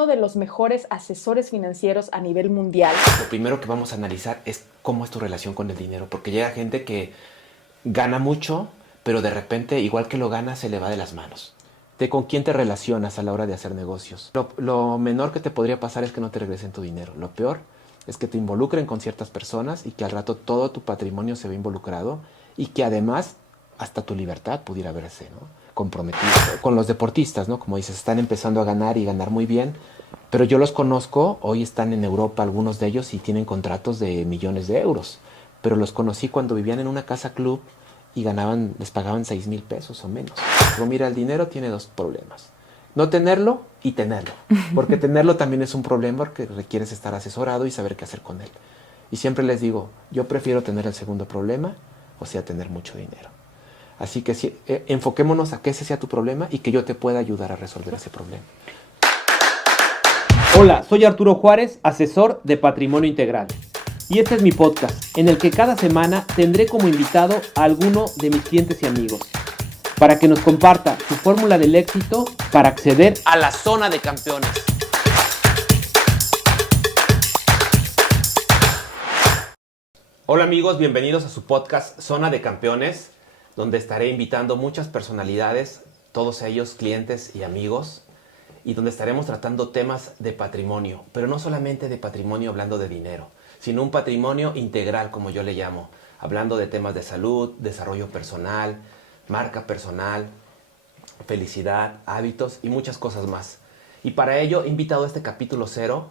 uno de los mejores asesores financieros a nivel mundial. Lo primero que vamos a analizar es cómo es tu relación con el dinero, porque llega gente que gana mucho, pero de repente, igual que lo gana, se le va de las manos. ¿Con quién te relacionas a la hora de hacer negocios? Lo menor que te podría pasar es que no te regresen tu dinero. Lo peor es que te involucren con ciertas personas y que al rato todo tu patrimonio se ve involucrado y que además hasta tu libertad pudiera verse, ¿no?, comprometido. Con los deportistas, ¿no?, como dices, están empezando a ganar y ganar muy bien, pero yo los conozco, hoy están en Europa algunos de ellos y tienen contratos de millones de euros, pero los conocí cuando vivían en una casa club y les pagaban 6,000 pesos o menos. Pero mira, el dinero tiene dos problemas: no tenerlo y tenerlo. Porque tenerlo también es un problema porque requieres estar asesorado y saber qué hacer con él. Y siempre les digo, yo prefiero tener el segundo problema, o sea, tener mucho dinero. Así que sí, enfoquémonos a que ese sea tu problema y que yo te pueda ayudar a resolver ese problema. Hola, soy Arturo Juárez, asesor de Patrimonio Integral. Y este es mi podcast, en el que cada semana tendré como invitado a alguno de mis clientes y amigos, para que nos comparta su fórmula del éxito para acceder a la zona de campeones. Hola amigos, bienvenidos a su podcast Zona de Campeones, donde estaré invitando muchas personalidades, todos ellos clientes y amigos, y donde estaremos tratando temas de patrimonio, pero no solamente de patrimonio hablando de dinero, sino un patrimonio integral, como yo le llamo, hablando de temas de salud, desarrollo personal, marca personal, felicidad, hábitos y muchas cosas más. Y para ello he invitado a este capítulo 0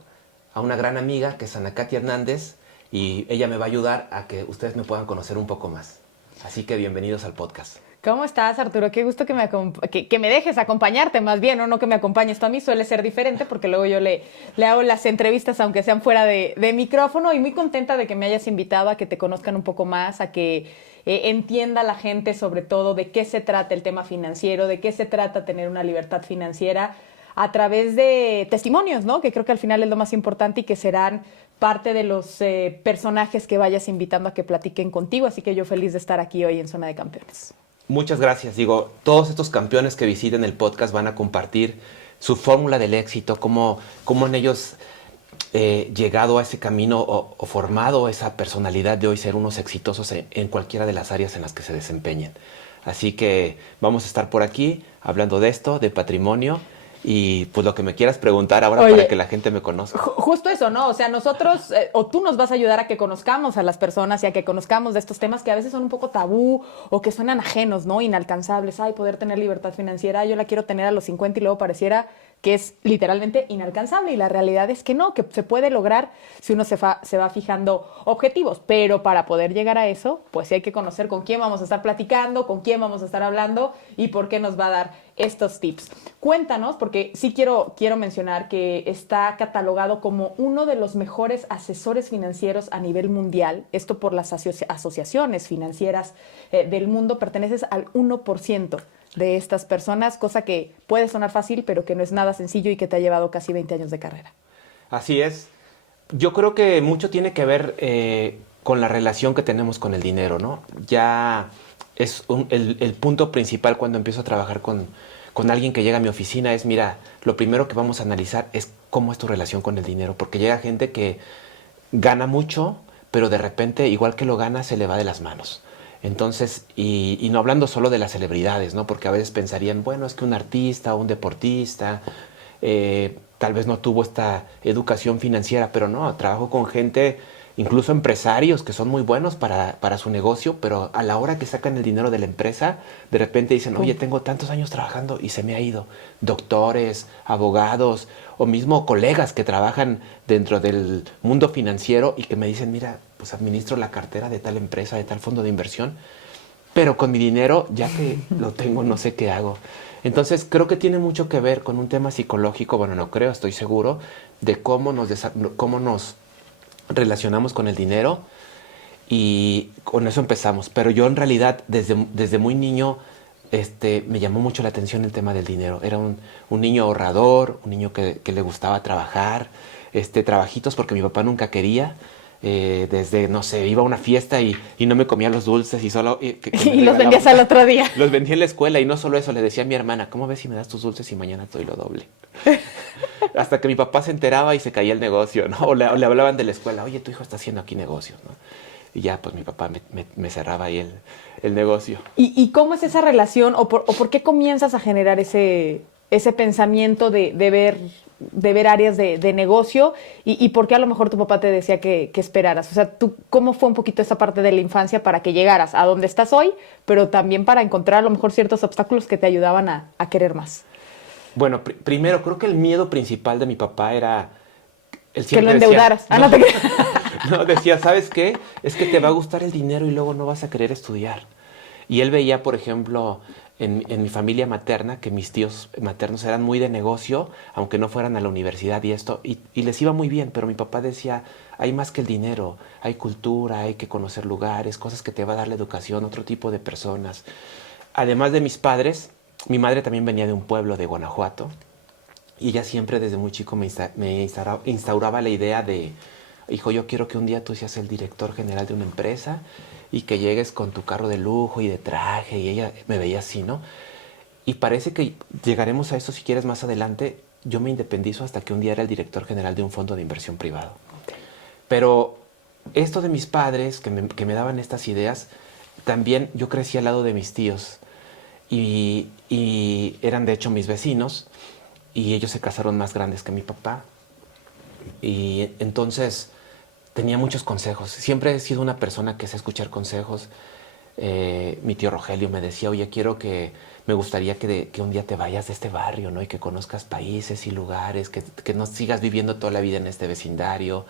a una gran amiga que es Ana Katia Hernández, y ella me va a ayudar a que ustedes me puedan conocer un poco más. Así que bienvenidos al podcast. ¿Cómo estás, Arturo? Qué gusto que me dejes acompañarte, más bien, o no que me acompañes tú a mí. Suele ser diferente porque luego yo le hago las entrevistas, aunque sean fuera de micrófono, y muy contenta de que me hayas invitado a que te conozcan un poco más, a que entienda la gente sobre todo de qué se trata el tema financiero, de qué se trata tener una libertad financiera a través de testimonios, ¿no? Que creo que al final es lo más importante y que serán parte de los personajes que vayas invitando a que platiquen contigo. Así que yo feliz de estar aquí hoy en Zona de Campeones. Muchas gracias. Todos estos campeones que visiten el podcast van a compartir su fórmula del éxito, cómo han ellos llegado a ese camino o formado esa personalidad de hoy ser unos exitosos en cualquiera de las áreas en las que se desempeñen. Así que vamos a estar por aquí hablando de esto, de patrimonio, y pues lo que me quieras preguntar ahora. Oye, para que la gente me conozca. Justo eso, ¿no? O sea, nosotros, o tú nos vas a ayudar a que conozcamos a las personas y a que conozcamos de estos temas que a veces son un poco tabú o que suenan ajenos, ¿no? Inalcanzables. Ay, poder tener libertad financiera, yo la quiero tener a los 50 y luego pareciera que es literalmente inalcanzable, y la realidad es que no, que se puede lograr si uno se va fijando objetivos, pero para poder llegar a eso, pues sí hay que conocer con quién vamos a estar platicando, con quién vamos a estar hablando y por qué nos va a dar estos tips. Cuéntanos, porque sí quiero mencionar que está catalogado como uno de los mejores asesores financieros a nivel mundial, esto por las asociaciones financieras del mundo. Perteneces al 1% de estas personas, cosa que puede sonar fácil, pero que no es nada sencillo y que te ha llevado casi 20 años de carrera. Así es. Yo creo que mucho tiene que ver con la relación que tenemos con el dinero, ¿no? Ya es el punto principal cuando empiezo a trabajar con alguien que llega a mi oficina es, mira, lo primero que vamos a analizar es cómo es tu relación con el dinero, porque llega gente que gana mucho, pero de repente, igual que lo gana, se le va de las manos. Entonces, y no hablando solo de las celebridades, ¿no? Porque a veces pensarían, bueno, es que un artista o un deportista tal vez no tuvo esta educación financiera, pero no, trabajo con gente, incluso empresarios que son muy buenos para su negocio, pero a la hora que sacan el dinero de la empresa, de repente dicen, oye, tengo tantos años trabajando y se me ha ido. Doctores, abogados o mismo colegas que trabajan dentro del mundo financiero y que me dicen, mira, pues administro la cartera de tal empresa, de tal fondo de inversión, pero con mi dinero, ya que lo tengo, no sé qué hago. Entonces, creo que tiene mucho que ver con un tema psicológico, bueno, no creo, estoy seguro, de cómo nos relacionamos con el dinero, y con eso empezamos. Pero yo en realidad desde muy niño me llamó mucho la atención el tema del dinero. Era un niño ahorrador, un niño que le gustaba trabajar, trabajitos porque mi papá nunca quería. Desde, no sé, iba a una fiesta y no me comía los dulces y solo... y los vendías al otro día. Los vendía en la escuela, y no solo eso, le decía a mi hermana, ¿cómo ves si me das tus dulces y mañana te doy lo doble? Hasta que mi papá se enteraba y se caía el negocio, ¿no? O le hablaban de la escuela, oye, tu hijo está haciendo aquí negocios, ¿no? Y ya, pues mi papá me cerraba ahí el negocio. ¿Y cómo es esa relación o por qué comienzas a generar ese pensamiento de ver áreas de negocio y por qué a lo mejor tu papá te decía que esperaras? O sea, ¿cómo fue un poquito esa parte de la infancia para que llegaras a donde estás hoy, pero también para encontrar a lo mejor ciertos obstáculos que te ayudaban a querer más? Bueno, primero, creo que el miedo principal de mi papá era... Él Que lo siempre endeudaras. decía, No te creas. no, decía, ¿sabes qué? Es que te va a gustar el dinero y luego no vas a querer estudiar. Y él veía, por ejemplo, en mi familia materna, que mis tíos maternos eran muy de negocio, aunque no fueran a la universidad y esto, y les iba muy bien, pero mi papá decía, hay más que el dinero, hay cultura, hay que conocer lugares, cosas que te va a dar la educación, otro tipo de personas. Además de mis padres, mi madre también venía de un pueblo de Guanajuato, y ella siempre desde muy chico me instauraba la idea de, hijo, yo quiero que un día tú seas el director general de una empresa y que llegues con tu carro de lujo y de traje. Y ella me veía así, ¿no? Y parece que llegaremos a eso si quieres más adelante. Yo me independizo hasta que un día era el director general de un fondo de inversión privado. Pero esto de mis padres, que me daban estas ideas, también yo crecí al lado de mis tíos. Y eran de hecho mis vecinos. Y ellos se casaron más grandes que mi papá. Y entonces tenía muchos consejos. Siempre he sido una persona que sé escuchar consejos. Mi tío Rogelio me decía, oye, me gustaría que un día te vayas de este barrio, ¿no? Y que conozcas países y lugares, que no sigas viviendo toda la vida en este vecindario.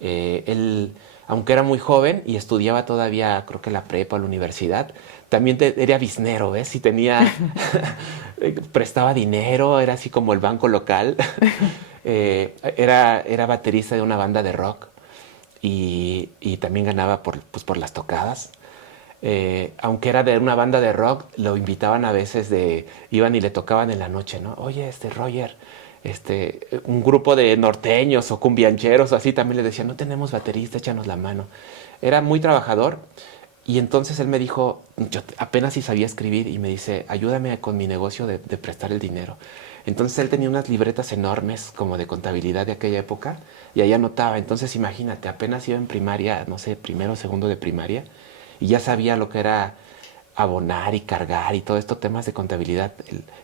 Él, aunque era muy joven y estudiaba todavía, creo que la prepa o la universidad, también era biznero, ¿ves? Y tenía, prestaba dinero, era así como el banco local. Era baterista de una banda de rock y también ganaba por las tocadas. Aunque era de una banda de rock, lo invitaban a veces iban y le tocaban en la noche, ¿no? Oye, Roger, un grupo de norteños o cumbiancheros o así también le decían, no tenemos baterista, échanos la mano. Era muy trabajador y entonces él me dijo, yo apenas si sabía escribir y me dice, ayúdame con mi negocio de prestar el dinero. Entonces él tenía unas libretas enormes como de contabilidad de aquella época y ahí anotaba. Entonces imagínate, apenas iba en primaria, no sé, primero o segundo de primaria y ya sabía lo que era abonar y cargar y todo esto, temas de contabilidad,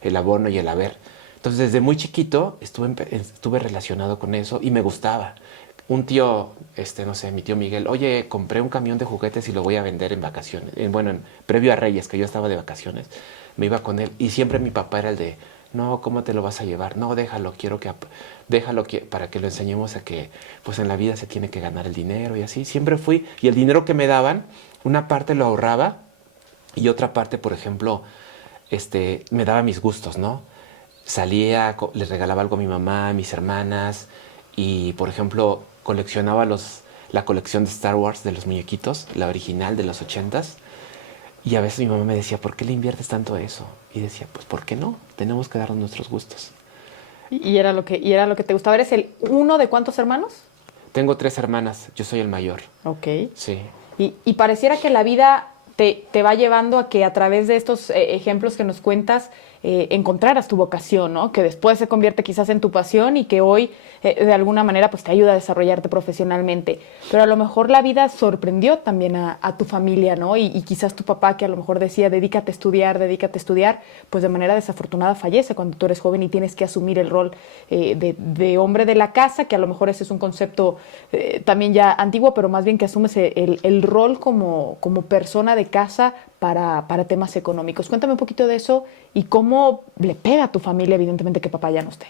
el abono y el haber. Entonces desde muy chiquito estuve relacionado con eso y me gustaba. Un tío, no sé, mi tío Miguel, oye, compré un camión de juguetes y lo voy a vender en vacaciones. Previo a Reyes, que yo estaba de vacaciones, me iba con él y siempre mi papá era el de, no, ¿cómo te lo vas a llevar? No, déjalo, para que lo enseñemos a que, pues en la vida se tiene que ganar el dinero y así. Siempre fui, y el dinero que me daban, una parte lo ahorraba y otra parte, por ejemplo, me daba mis gustos, ¿no? Salía, les regalaba algo a mi mamá, a mis hermanas y, por ejemplo, coleccionaba la colección de Star Wars de los muñequitos, la original de los 80s. Y a veces mi mamá me decía, ¿por qué le inviertes tanto a eso? Y decía, pues, ¿por qué no? Tenemos que darnos nuestros gustos. Y era lo que te gustaba. ¿Eres el uno de cuántos hermanos? Tengo 3 hermanas, yo soy el mayor. Ok. Sí. Y pareciera que la vida te va llevando a que a través de estos ejemplos que nos cuentas encontraras tu vocación, ¿no? Que después se convierte quizás en tu pasión y que hoy de alguna manera pues te ayuda a desarrollarte profesionalmente. Pero a lo mejor la vida sorprendió también a tu familia, ¿no? Y quizás tu papá, que a lo mejor decía dedícate a estudiar, pues de manera desafortunada fallece cuando tú eres joven y tienes que asumir el rol de hombre de la casa, que a lo mejor ese es un concepto también ya antiguo, pero más bien que asumes el rol como persona de casa para temas económicos. Cuéntame un poquito de eso y cómo le pega a tu familia, evidentemente, que papá ya no esté.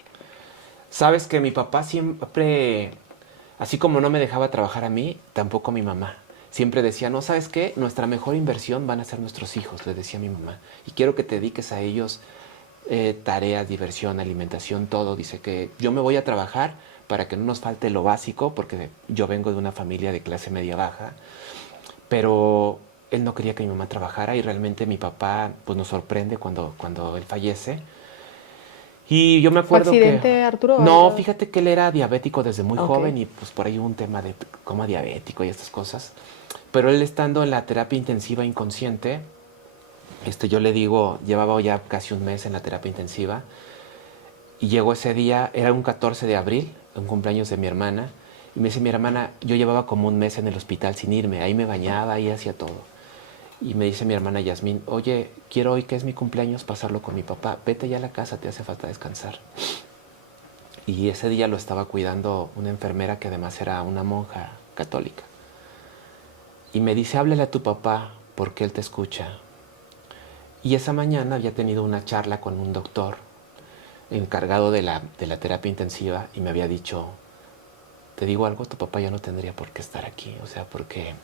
Sabes que mi papá siempre, así como no me dejaba trabajar a mí, tampoco a mi mamá. Siempre decía, no, ¿sabes qué? Nuestra mejor inversión van a ser nuestros hijos, le decía a mi mamá. Y quiero que te dediques a ellos tareas, diversión, alimentación, todo. Dice que yo me voy a trabajar para que no nos falte lo básico, porque yo vengo de una familia de clase media baja. Pero él no quería que mi mamá trabajara y realmente mi papá pues nos sorprende cuando él fallece. Y yo me acuerdo ¿Fue accidente, Arturo? No, fíjate que él era diabético desde muy Ok. joven y pues por ahí hubo un tema de coma diabético y estas cosas. Pero él estando en la terapia intensiva inconsciente, yo le digo, llevaba ya casi un mes en la terapia intensiva, Y llegó ese día, era un 14 de abril, un cumpleaños de mi hermana. Y me dice mi hermana, yo llevaba como un mes en el hospital sin irme. Ahí me bañaba, ahí hacía todo. Y me dice mi hermana Yasmín, oye, quiero hoy que es mi cumpleaños pasarlo con mi papá. Vete ya a la casa, te hace falta descansar. Y ese día lo estaba cuidando una enfermera que además era una monja católica. Y me dice, háblale a tu papá porque él te escucha. Y esa mañana había tenido una charla con un doctor encargado de la terapia intensiva y me había dicho, te digo algo, tu papá ya no tendría por qué estar aquí. O sea, porque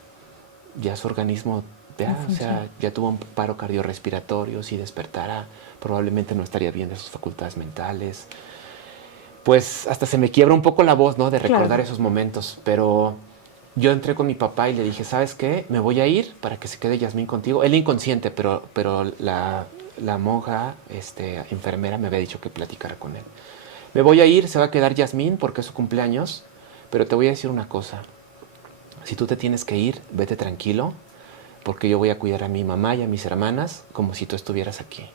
ya su organismo ya tuvo un paro cardiorrespiratorio, si despertara probablemente no estaría bien de sus facultades mentales. Pues hasta se me quiebra un poco la voz, ¿no? De recordar esos momentos, pero yo entré con mi papá y le dije, ¿sabes qué? Me voy a ir para que se quede Yasmín contigo. Él inconsciente, pero la monja, enfermera, me había dicho que platicara con él. Me voy a ir, se va a quedar Yasmín porque es su cumpleaños, pero te voy a decir una cosa. Si tú te tienes que ir, vete tranquilo, porque yo voy a cuidar a mi mamá y a mis hermanas como si tú estuvieras aquí.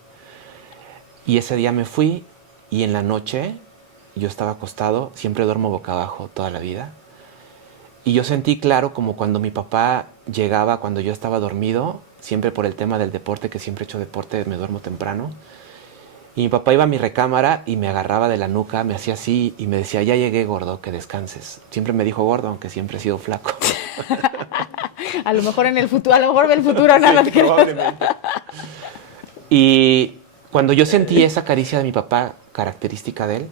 Y ese día me fui y en la noche yo estaba acostado, siempre duermo boca abajo toda la vida. Y yo sentí claro como cuando mi papá llegaba, cuando yo estaba dormido, siempre por el tema del deporte, que siempre he hecho deporte, me duermo temprano. Y mi papá iba a mi recámara y me agarraba de la nuca, me hacía así y me decía, ya llegué, gordo, que descanses. Siempre me dijo gordo, aunque siempre he sido flaco. A lo mejor en el futuro, a lo mejor del futuro nada. Sí, probablemente. Y cuando yo sentí esa caricia de mi papá, característica de él,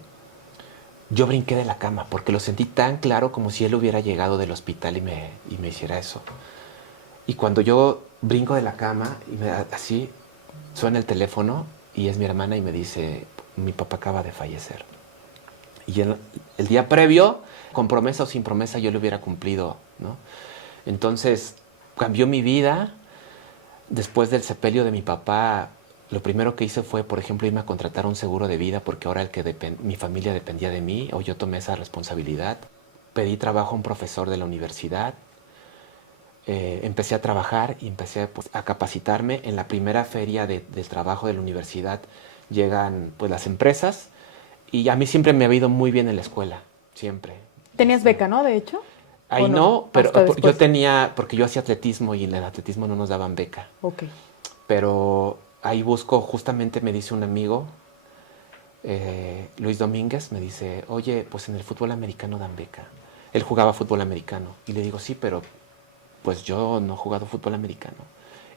yo brinqué de la cama porque lo sentí tan claro como si él hubiera llegado del hospital y me hiciera eso. Y cuando yo brinco de la cama y así suena el teléfono y es mi hermana y me dice, mi papá acaba de fallecer. Y el día previo, con promesa o sin promesa, yo le hubiera cumplido, ¿no? Entonces cambió mi vida. Después del sepelio de mi papá, lo primero que hice fue, por ejemplo, irme a contratar un seguro de vida porque ahora mi familia dependía de mí o yo tomé esa responsabilidad. Pedí trabajo a un profesor de la universidad. Empecé a trabajar y empecé a capacitarme. En la primera feria del trabajo de la universidad llegan pues, las empresas y a mí siempre me ha ido muy bien en la escuela, siempre. Tenías beca, ¿no? De hecho. Ahí no, pero yo tenía, porque yo hacía atletismo y en el atletismo no nos daban beca. Ok. Pero ahí busco, justamente me dice un amigo, Luis Domínguez, me dice, oye, pues en el fútbol americano dan beca. Él jugaba fútbol americano. Y le digo, sí, pero pues yo no he jugado fútbol americano.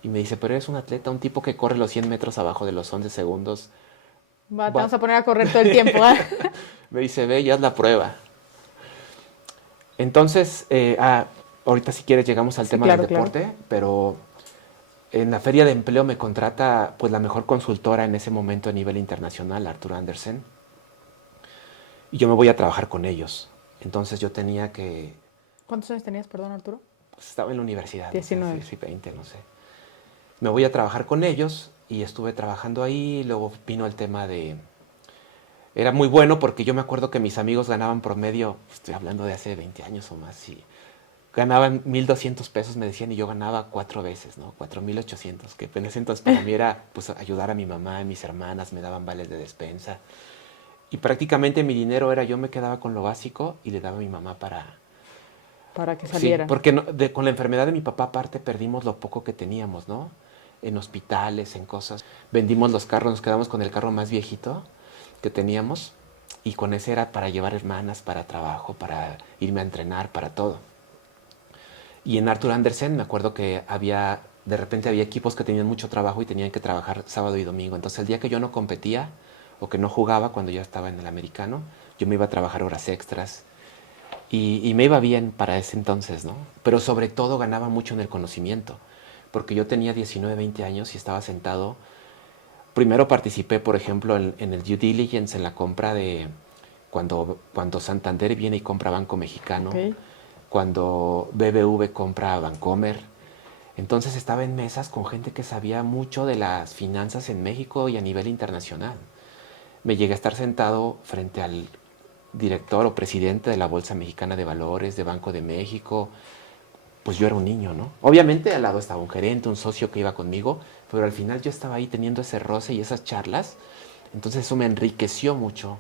Y me dice, pero eres un atleta, un tipo que corre los 100 metros abajo de los 11 segundos. Te vamos a poner a correr todo el tiempo. Me dice, ve, ya haz la prueba. Entonces, ahorita si quieres llegamos al tema del deporte, pero en la feria de empleo me contrata pues la mejor consultora en ese momento a nivel internacional, Arthur Andersen, y yo me voy a trabajar con ellos. Entonces yo tenía que... ¿Cuántos años tenías, perdón, Arturo? Pues estaba en la universidad. 19. No sé, 20, no sé. Me voy a trabajar con ellos y estuve trabajando ahí, luego vino el tema de... Era muy bueno porque yo me acuerdo que mis amigos ganaban promedio, estoy hablando de hace 20 años o más, y ganaban 1,200 pesos, me decían, y yo ganaba 4 veces, ¿no? 4,800, que en ese entonces para mí era pues, ayudar a mi mamá, a mis hermanas, me daban vales de despensa. Y prácticamente mi dinero era, yo me quedaba con lo básico y le daba a mi mamá para que saliera. Sí, porque con la enfermedad de mi papá aparte perdimos lo poco que teníamos, ¿no? En hospitales, en cosas. Vendimos los carros, nos quedamos con el carro más viejito que teníamos y con ese era para llevar hermanas, para trabajo, para irme a entrenar, para todo. Y en Arthur Andersen me acuerdo que de repente había equipos que tenían mucho trabajo y tenían que trabajar sábado y domingo. Entonces el día que yo no competía o que no jugaba cuando yo estaba en el americano, yo me iba a trabajar horas extras y me iba bien para ese entonces, ¿no? Pero sobre todo ganaba mucho en el conocimiento, porque yo tenía 19, 20 años y estaba sentado. Primero participé, por ejemplo, en el due diligence, en la compra de cuando Santander viene y compra Banco Mexicano, cuando BBV compra Bancomer. Entonces estaba en mesas con gente que sabía mucho de las finanzas en México y a nivel internacional. Me llegué a estar sentado frente al director o presidente de la Bolsa Mexicana de Valores, de Banco de México. Pues yo era un niño, ¿no? Obviamente al lado estaba un gerente, un socio que iba conmigo, pero al final yo estaba ahí teniendo ese roce y esas charlas. Entonces eso me enriqueció mucho.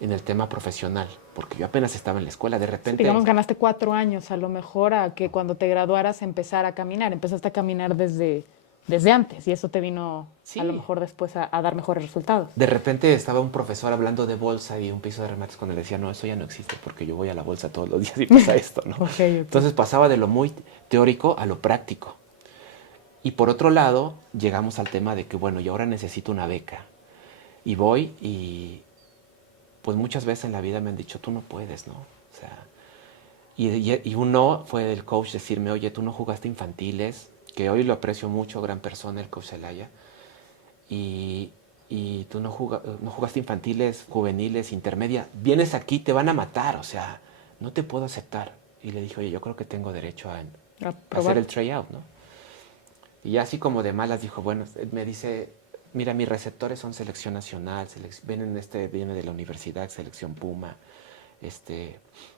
en el tema profesional, porque yo apenas estaba en la escuela, de repente... Digamos, ganaste 4 años a lo mejor a que cuando te graduaras empezar a caminar. Empezaste a caminar desde antes y eso te vino Sí. a lo mejor después a dar mejores resultados. De repente estaba un profesor hablando de bolsa y un piso de remates cuando le decía, no, eso ya no existe porque yo voy a la bolsa todos los días y pasa esto, ¿no? Ok. Entonces pasaba de lo muy teórico a lo práctico. Y por otro lado, llegamos al tema de que, bueno, yo ahora necesito una beca. Y voy y pues muchas veces en la vida me han dicho, tú no puedes, ¿no? O sea, y un no fue del coach decirme, oye, tú no jugaste infantiles, que hoy lo aprecio mucho, gran persona, el coach Zelaya, y tú no jugaste infantiles, juveniles, intermedia, vienes aquí, te van a matar, o sea, no te puedo aceptar. Y le dije, oye, yo creo que tengo derecho a hacer el tryout, ¿no? Y ya así como de malas dijo, bueno, me dice, mira, mis receptores son selección nacional, viene de la universidad, selección Puma,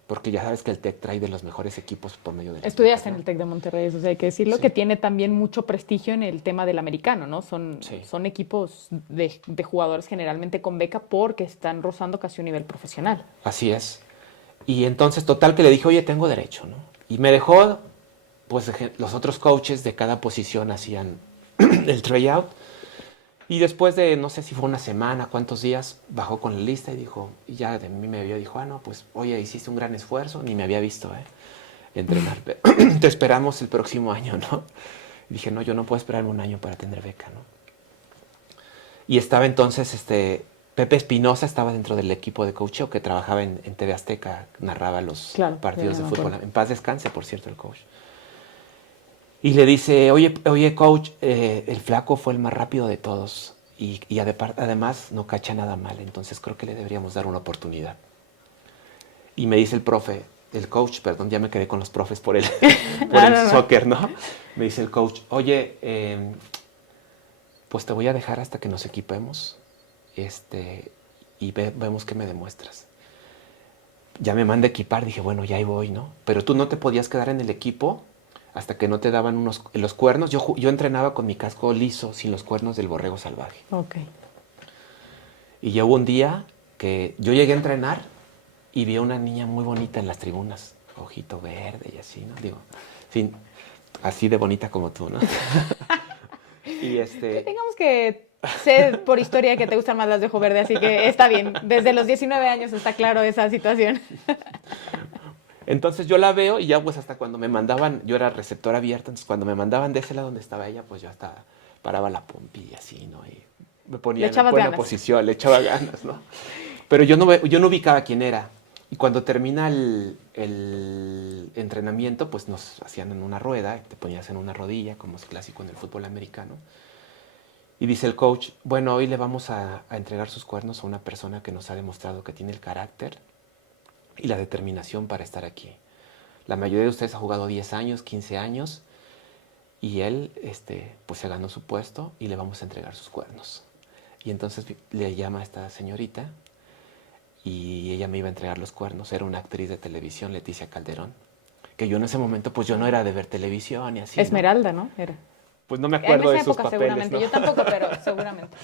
porque ya sabes que el TEC trae de los mejores equipos por medio de... Estudiaste en el TEC de Monterrey, eso hay que decirlo, Sí. que tiene también mucho prestigio en el tema del americano, ¿no? Sí. Son equipos de jugadores generalmente con beca porque están rozando casi un nivel profesional. Así es. Y entonces, total, que le dije, oye, tengo derecho, ¿no? Y me dejó, pues los otros coaches de cada posición hacían el tryout. Y después de, no sé si fue una semana, cuántos días, bajó con la lista y dijo, y ya de mí me vio, dijo, no, pues, oye, hiciste un gran esfuerzo, ni me había visto, entrenar. Te esperamos el próximo año, ¿no? Y dije, no, yo no puedo esperar un año para tener beca, ¿no? Y estaba entonces, Pepe Espinosa estaba dentro del equipo de coacheo que trabajaba en TV Azteca, narraba los partidos de fútbol. En paz descanse, por cierto, el coach. Y le dice, oye coach, el flaco fue el más rápido de todos y además no cacha nada mal, entonces creo que le deberíamos dar una oportunidad. Y me dice el coach, perdón, ya me quedé con los profes por el soccer, ¿no? Me dice el coach, oye, pues te voy a dejar hasta que nos equipemos y vemos qué me demuestras. Ya me manda a equipar, dije, bueno, ya ahí voy, ¿no? Pero tú no te podías quedar en el equipo hasta que no te daban los cuernos. Yo entrenaba con mi casco liso, sin los cuernos del borrego salvaje. Ok. Y ya hubo un día que yo llegué a entrenar y vi a una niña muy bonita en las tribunas, ojito verde y así, ¿no? Digo, en fin, así de bonita como tú, ¿no? Y Digamos que sé por historia que te gustan más las de ojo verde, así que está bien. Desde los 19 años está claro esa situación. Entonces yo la veo y ya pues hasta cuando me mandaban, yo era receptor abierto, entonces cuando me mandaban de ese lado donde estaba ella, pues yo hasta paraba la pompi y así, ¿no? Y me ponía en buena posición, le echaba ganas, ¿no? Pero yo no ubicaba quién era. Y cuando termina el entrenamiento, pues nos hacían en una rueda, te ponías en una rodilla, como es clásico en el fútbol americano. Y dice el coach, bueno, hoy le vamos a entregar sus cuernos a una persona que nos ha demostrado que tiene el carácter y la determinación para estar aquí. La mayoría de ustedes ha jugado 10 años, 15 años, y él pues se ganó su puesto y le vamos a entregar sus cuernos. Y entonces le llama a esta señorita y ella me iba a entregar los cuernos. Era una actriz de televisión, Leticia Calderón, que yo en ese momento pues yo no era de ver televisión y así, Esmeralda, ¿no? Era. Pues no me acuerdo de sus época, papeles, seguramente. ¿no? Yo tampoco, pero seguramente.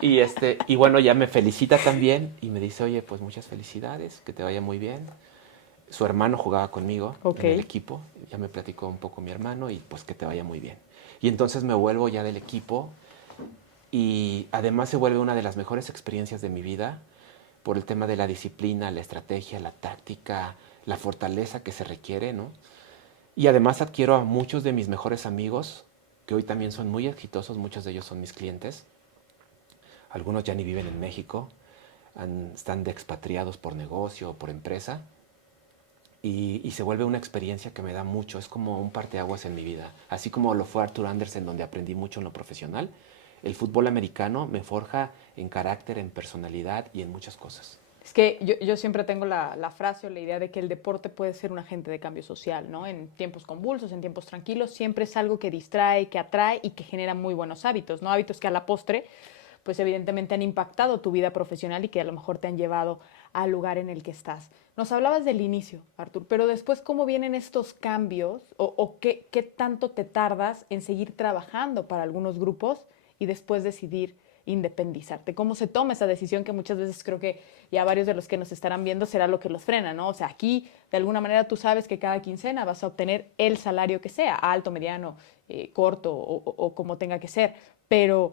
Y bueno, ya me felicita también y me dice, oye, pues muchas felicidades, que te vaya muy bien. Su hermano jugaba conmigo en el equipo, ya me platicó un poco mi hermano y pues que te vaya muy bien. Y entonces me vuelvo ya del equipo y además se vuelve una de las mejores experiencias de mi vida por el tema de la disciplina, la estrategia, la táctica, la fortaleza que se requiere, ¿no? Y además adquiero a muchos de mis mejores amigos, que hoy también son muy exitosos, muchos de ellos son mis clientes. Algunos ya ni viven en México, están de expatriados por negocio o por empresa. Y se vuelve una experiencia que me da mucho, es como un parteaguas en mi vida. Así como lo fue Arthur Andersen, donde aprendí mucho en lo profesional, el fútbol americano me forja en carácter, en personalidad y en muchas cosas. Es que yo siempre tengo la frase o la idea de que el deporte puede ser un agente de cambio social, ¿no? En tiempos convulsos, en tiempos tranquilos, siempre es algo que distrae, que atrae y que genera muy buenos hábitos, ¿no? Hábitos que a la postre, pues evidentemente han impactado tu vida profesional y que a lo mejor te han llevado al lugar en el que estás. Nos hablabas del inicio, Artur, pero después, ¿cómo vienen estos cambios o qué tanto te tardas en seguir trabajando para algunos grupos y después decidir independizarte? ¿Cómo se toma esa decisión que muchas veces creo que ya varios de los que nos estarán viendo será lo que los frena, ¿no? O sea, aquí de alguna manera tú sabes que cada quincena vas a obtener el salario que sea, alto, mediano, corto o como tenga que ser, pero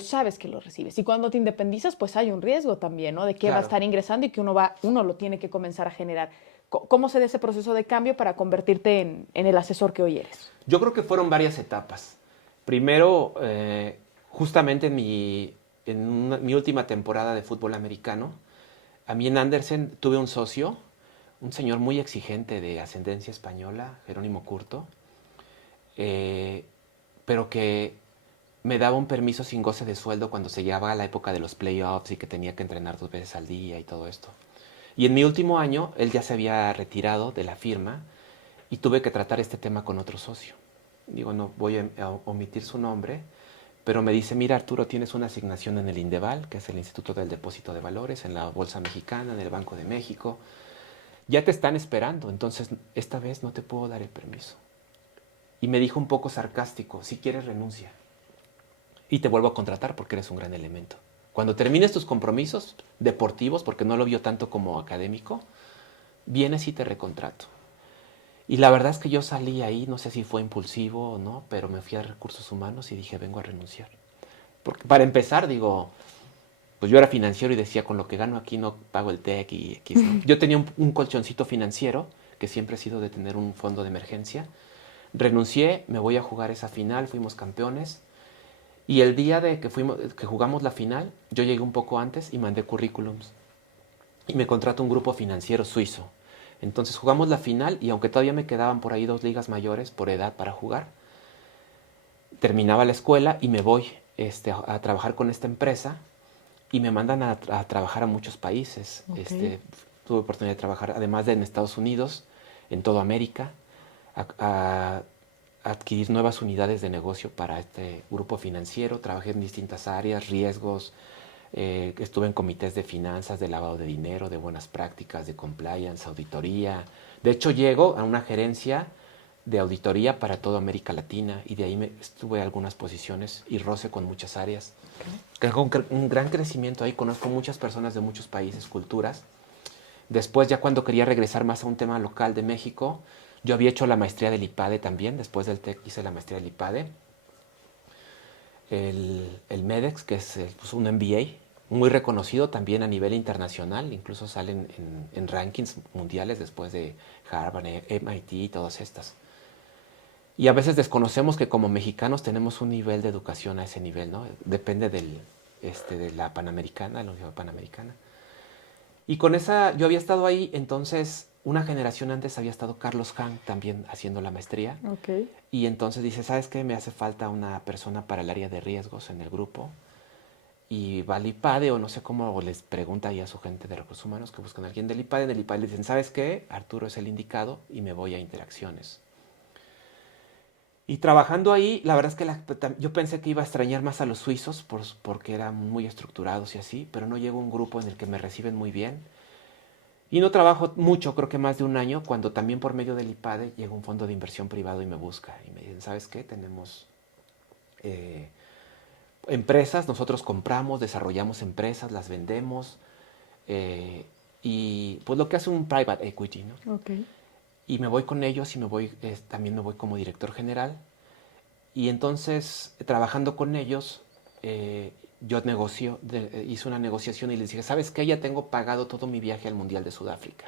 sabes que lo recibes. Y cuando te independizas, pues hay un riesgo también, ¿no? De que va a Claro. estar ingresando y que uno lo tiene que comenzar a generar. ¿Cómo se da ese proceso de cambio para convertirte en el asesor que hoy eres? Yo creo que fueron varias etapas. Primero, justamente mi última temporada de fútbol americano, a mí en Andersen tuve un socio, un señor muy exigente de ascendencia española, Jerónimo Curto, eh, pero que me daba un permiso sin goce de sueldo cuando se llegaba a la época de los playoffs y que tenía que entrenar 2 veces al día y todo esto. Y en mi último año, él ya se había retirado de la firma y tuve que tratar este tema con otro socio. Digo, no voy a omitir su nombre, pero me dice, mira Arturo, tienes una asignación en el Indeval, que es el Instituto del Depósito de Valores, en la Bolsa Mexicana, en el Banco de México. Ya te están esperando, entonces esta vez no te puedo dar el permiso. Y me dijo un poco sarcástico, si quieres renuncia. Y te vuelvo a contratar porque eres un gran elemento. Cuando termines tus compromisos deportivos, porque no lo vio tanto como académico, vienes y te recontrato. Y la verdad es que yo salí ahí, no sé si fue impulsivo o no, pero me fui a recursos humanos y dije, vengo a renunciar. Porque para empezar, digo, pues yo era financiero y decía, con lo que gano aquí no pago el TEC y X, ¿no? Yo tenía un colchoncito financiero, que siempre ha sido de tener un fondo de emergencia. Renuncié, me voy a jugar esa final, fuimos campeones. Y el día de que jugamos la final, yo llegué un poco antes y mandé currículums. Y me contrató un grupo financiero suizo. Entonces jugamos la final y aunque todavía me quedaban por ahí 2 ligas mayores por edad para jugar, terminaba la escuela y me voy a trabajar con esta empresa y me mandan a trabajar a muchos países. Okay. Tuve oportunidad de trabajar, además de en Estados Unidos, en toda América, a adquirir nuevas unidades de negocio para este grupo financiero. Trabajé en distintas áreas, riesgos, estuve en comités de finanzas, de lavado de dinero, de buenas prácticas, de compliance, auditoría. De hecho, llego a una gerencia de auditoría para toda América Latina y de ahí estuve en algunas posiciones y roce con muchas áreas. Tengo un gran crecimiento ahí, conozco muchas personas de muchos países, culturas. Después, ya cuando quería regresar más a un tema local de México, yo había hecho la maestría del IPADE también, después del TEC hice la maestría del IPADE, el MEDEX, que es pues un MBA, muy reconocido también a nivel internacional, incluso salen en rankings mundiales después de Harvard, MIT y todas estas. Y a veces desconocemos que como mexicanos tenemos un nivel de educación a ese nivel, ¿no? Depende de la Panamericana, la Universidad Panamericana. Y con esa, yo había estado ahí, entonces una generación antes había estado Carlos Hank también haciendo la maestría. Ok. Y entonces dice, ¿sabes qué? Me hace falta una persona para el área de riesgos en el grupo. Y va al IPADE o no sé cómo, o les pregunta ahí a su gente de recursos humanos que buscan a alguien del IPADE. En el IPADE le dicen, ¿sabes qué? Arturo es el indicado y me voy a interacciones. Y trabajando ahí, la verdad es que yo pensé que iba a extrañar más a los suizos porque eran muy estructurados y así, pero no llego a un grupo en el que me reciben muy bien. Y no trabajo mucho, creo que más de un año, cuando también por medio del IPADE llega un fondo de inversión privado y me busca. Y me dicen, ¿sabes qué? Tenemos empresas, nosotros compramos, desarrollamos empresas, las vendemos. Y pues lo que hace un private equity, ¿no? Ok. Y me voy con ellos y también me voy como director general. Y entonces, trabajando con ellos, yo hice una negociación y les dije, ¿sabes qué? Ya tengo pagado todo mi viaje al Mundial de Sudáfrica.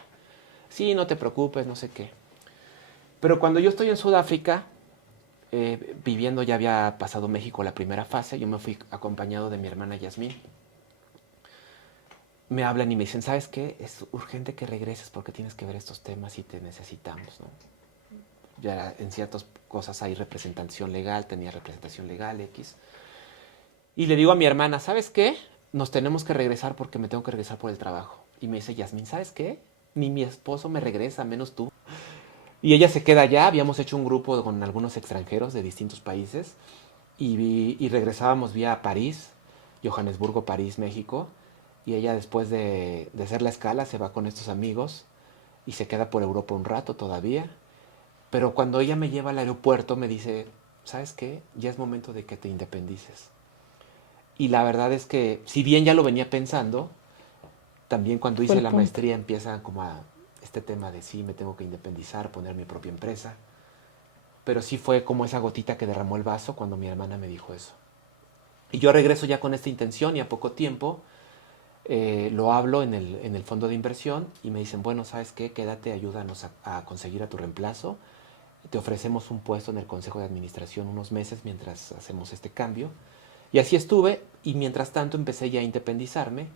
Sí, no te preocupes, no sé qué. Pero cuando yo estoy en Sudáfrica, viviendo, ya había pasado México la primera fase, yo me fui acompañado de mi hermana Yasmín. Me hablan y me dicen, ¿sabes qué? Es urgente que regreses porque tienes que ver estos temas y te necesitamos, ¿no? Ya en ciertas cosas hay representación legal, tenía representación legal, X. Y le digo a mi hermana, ¿sabes qué? Nos tenemos que regresar porque me tengo que regresar por el trabajo. Y me dice, Yasmín, ¿sabes qué? Ni mi esposo me regresa, menos tú. Y ella se queda allá, habíamos hecho un grupo con algunos extranjeros de distintos países y regresábamos vía París, Johannesburgo, París, México. Y ella después de hacer la escala se va con estos amigos y se queda por Europa un rato todavía. Pero cuando ella me lleva al aeropuerto me dice, ¿sabes qué? Ya es momento de que te independices. Y la verdad es que, si bien ya lo venía pensando, también cuando Fue hice el la punto. maestría empieza como a este tema de sí, me tengo que independizar, poner mi propia empresa. Pero sí fue como esa gotita que derramó el vaso cuando mi hermana me dijo eso. Y yo regreso ya con esta intención y a poco tiempo lo hablo en el fondo de inversión y me dicen, bueno, ¿sabes qué? Quédate, ayúdanos a conseguir a tu reemplazo. Te ofrecemos un puesto en el consejo de administración unos meses mientras hacemos este cambio. Y así estuve y mientras tanto empecé ya a independizarme.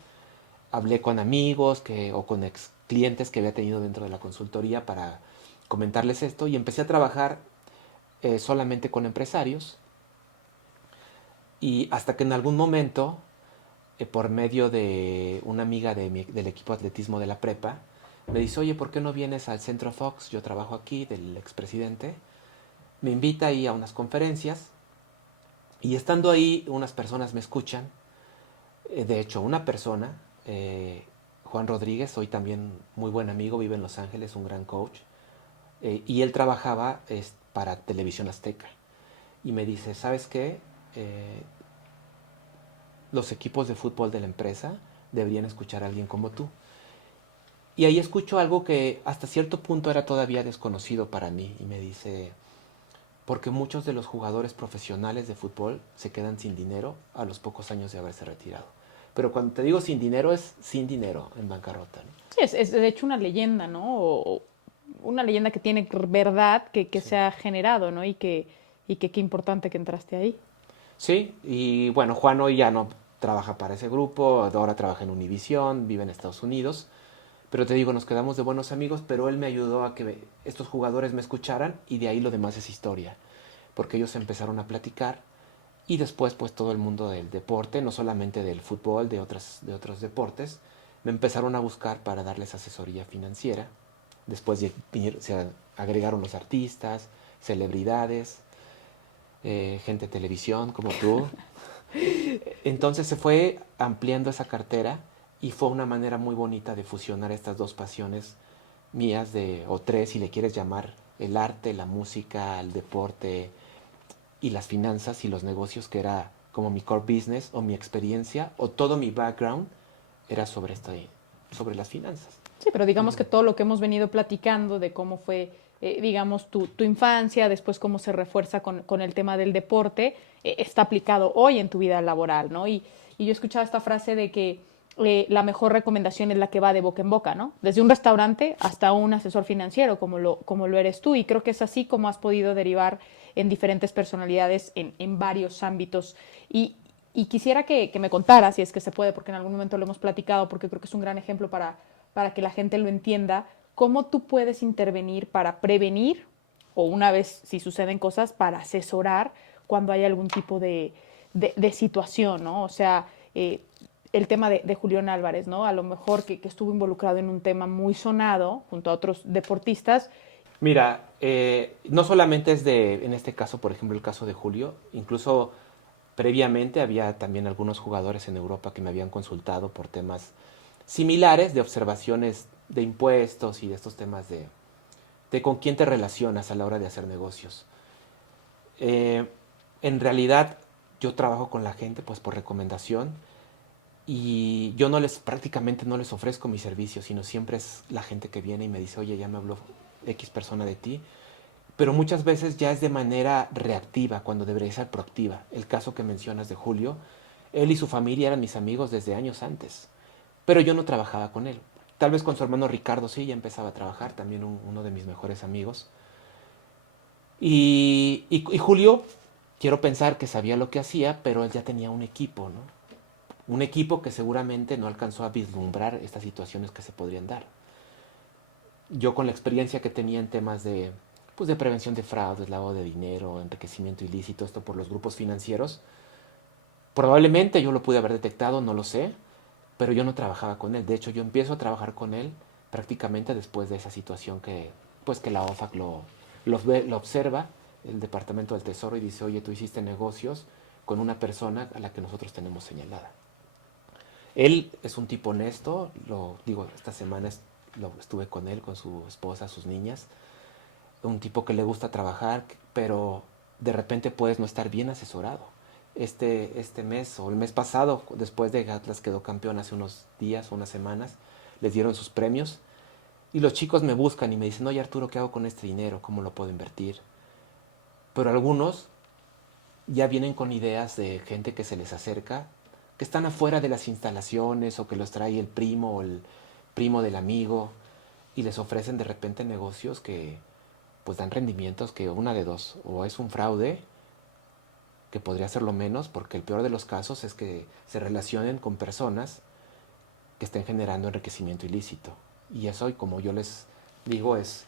Hablé con amigos o con ex clientes que había tenido dentro de la consultoría para comentarles esto y empecé a trabajar solamente con empresarios y hasta que en algún momento, por medio de una amiga del equipo de atletismo de la prepa, me dice, oye, ¿por qué no vienes al Centro Fox? Yo trabajo aquí, del expresidente. Me invita ahí a unas conferencias y estando ahí unas personas me escuchan. De hecho, una persona, Juan Rodríguez, hoy también muy buen amigo, vive en Los Ángeles, un gran coach, y él trabajaba para Televisión Azteca. Y me dice, ¿sabes qué? Eh, los equipos de fútbol de la empresa deberían escuchar a alguien como tú. Y ahí escucho algo que hasta cierto punto era todavía desconocido para mí. Y me dice, porque muchos de los jugadores profesionales de fútbol se quedan sin dinero a los pocos años de haberse retirado. Pero cuando te digo sin dinero, es sin dinero, en bancarrota, ¿no? Sí, es de hecho una leyenda, ¿no? O una leyenda que tiene verdad, que Sí. se ha generado, ¿no? Y que qué importante que entraste ahí. Sí, y bueno, Juan hoy ya no trabaja para ese grupo, ahora trabaja en Univision, vive en Estados Unidos. Pero te digo, nos quedamos de buenos amigos, pero él me ayudó a que estos jugadores me escucharan y de ahí lo demás es historia. Porque ellos empezaron a platicar y después pues todo el mundo del deporte, no solamente del fútbol, de otros deportes, me empezaron a buscar para darles asesoría financiera. Después se agregaron los artistas, celebridades, gente de televisión como tú. Entonces se fue ampliando esa cartera y fue una manera muy bonita de fusionar estas dos pasiones mías, o tres si le quieres llamar, el arte, la música, el deporte y las finanzas y los negocios, que era como mi core business o mi experiencia o todo mi background era sobre las finanzas. Sí, pero digamos que todo lo que hemos venido platicando de cómo fue, digamos, tu infancia, después cómo se refuerza con el tema del deporte, está aplicado hoy en tu vida laboral, ¿no? Y yo escuchaba esta frase de que la mejor recomendación es la que va de boca en boca, ¿no? Desde un restaurante hasta un asesor financiero, como lo eres tú. Y creo que es así como has podido derivar en diferentes personalidades en varios ámbitos. Y quisiera que me contaras, si es que se puede, porque en algún momento lo hemos platicado, porque creo que es un gran ejemplo para que la gente lo entienda, cómo tú puedes intervenir para prevenir o una vez si suceden cosas para asesorar cuando hay algún tipo de situación, ¿no? O sea, el tema de Julián Álvarez, ¿no? A lo mejor que estuvo involucrado en un tema muy sonado junto a otros deportistas. Mira, no solamente es en este caso, por ejemplo, el caso de Julio, incluso previamente había también algunos jugadores en Europa que me habían consultado por temas similares de observaciones de impuestos y de estos temas de con quién te relacionas a la hora de hacer negocios. Eh, en realidad yo trabajo con la gente pues por recomendación y yo prácticamente no les ofrezco mi servicio, sino siempre es la gente que viene y me dice, oye, ya me habló X persona de ti, pero muchas veces ya es de manera reactiva cuando debería ser proactiva. El caso que mencionas de Julio, él y su familia eran mis amigos desde años antes, pero yo no trabajaba con él. Tal vez con su hermano Ricardo sí, ya empezaba a trabajar, también uno de mis mejores amigos. Y Julio, quiero pensar que sabía lo que hacía, pero él ya tenía un equipo, ¿no? Un equipo que seguramente no alcanzó a vislumbrar estas situaciones que se podrían dar. Yo con la experiencia que tenía en temas pues de prevención de fraudes, lavado de dinero, enriquecimiento ilícito, esto por los grupos financieros, probablemente yo lo pude haber detectado, no lo sé, pero yo no trabajaba con él. De hecho, yo empiezo a trabajar con él prácticamente después de esa situación pues que la OFAC lo observa, el Departamento del Tesoro, y dice, oye, tú hiciste negocios con una persona a la que nosotros tenemos señalada. Él es un tipo honesto, lo digo, esta semana estuve con él, con su esposa, sus niñas, un tipo que le gusta trabajar, pero de repente puedes no estar bien asesorado. este mes o el mes pasado, después de que Atlas quedó campeón hace unos días o unas semanas, les dieron sus premios y los chicos me buscan y me dicen, oye Arturo, ¿qué hago con este dinero? ¿Cómo lo puedo invertir? Pero algunos ya vienen con ideas de gente que se les acerca, que están afuera de las instalaciones o que los trae el primo o el primo del amigo y les ofrecen de repente negocios que pues dan rendimientos que una de dos, o es un fraude, que podría ser lo menos, porque el peor de los casos es que se relacionen con personas que estén generando enriquecimiento ilícito. Y eso, y como yo les digo, es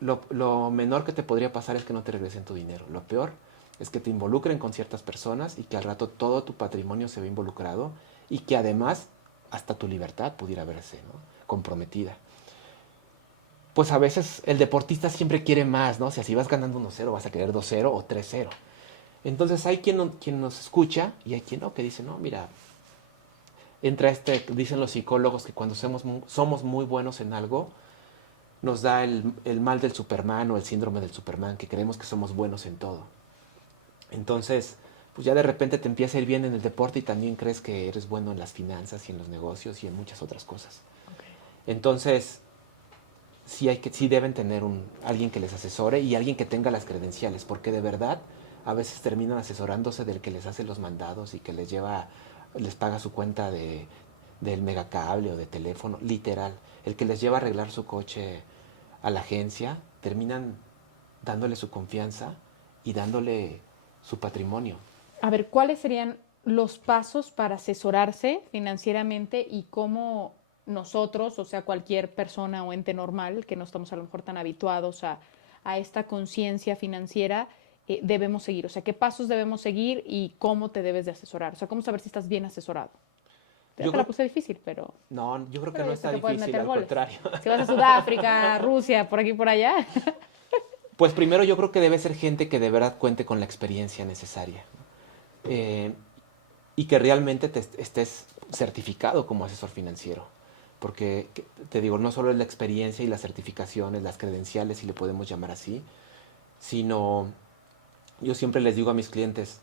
lo menor que te podría pasar es que no te regresen tu dinero. Lo peor es que te involucren con ciertas personas y que al rato todo tu patrimonio se ve involucrado y que además hasta tu libertad pudiera verse, ¿no?, comprometida. Pues a veces el deportista siempre quiere más, ¿no? O sea, si vas ganando 1-0 vas a querer 2-0 o 3-0. Entonces hay quien nos escucha y hay quien no, que dice, no, mira, dicen los psicólogos que cuando somos muy buenos en algo, nos da el mal del Superman o el síndrome del Superman, que creemos que somos buenos en todo. Entonces, pues ya de repente te empieza a ir bien en el deporte y también crees que eres bueno en las finanzas y en los negocios y en muchas otras cosas. Okay. Entonces, sí deben tener alguien que les asesore y alguien que tenga las credenciales, porque de verdad a veces terminan asesorándose del que les hace los mandados y que les paga su cuenta del megacable o de teléfono, literal. El que les lleva a arreglar su coche a la agencia, terminan dándole su confianza y dándole su patrimonio. A ver, ¿cuáles serían los pasos para asesorarse financieramente y cómo nosotros, o sea, cualquier persona o ente normal, que no estamos a lo mejor tan habituados a esta conciencia financiera, debemos seguir? O sea, ¿qué pasos debemos seguir y cómo te debes de asesorar? O sea, ¿cómo saber si estás bien asesorado? Yo te la puse difícil, pero... No, yo creo que no está difícil, al contrario. Si vas a Sudáfrica, Rusia, por aquí por allá. Pues primero yo creo que debe ser gente que de verdad cuente con la experiencia necesaria. Y que realmente estés certificado como asesor financiero. Porque, te digo, no solo es la experiencia y las certificaciones, las credenciales, si le podemos llamar así, sino yo siempre les digo a mis clientes,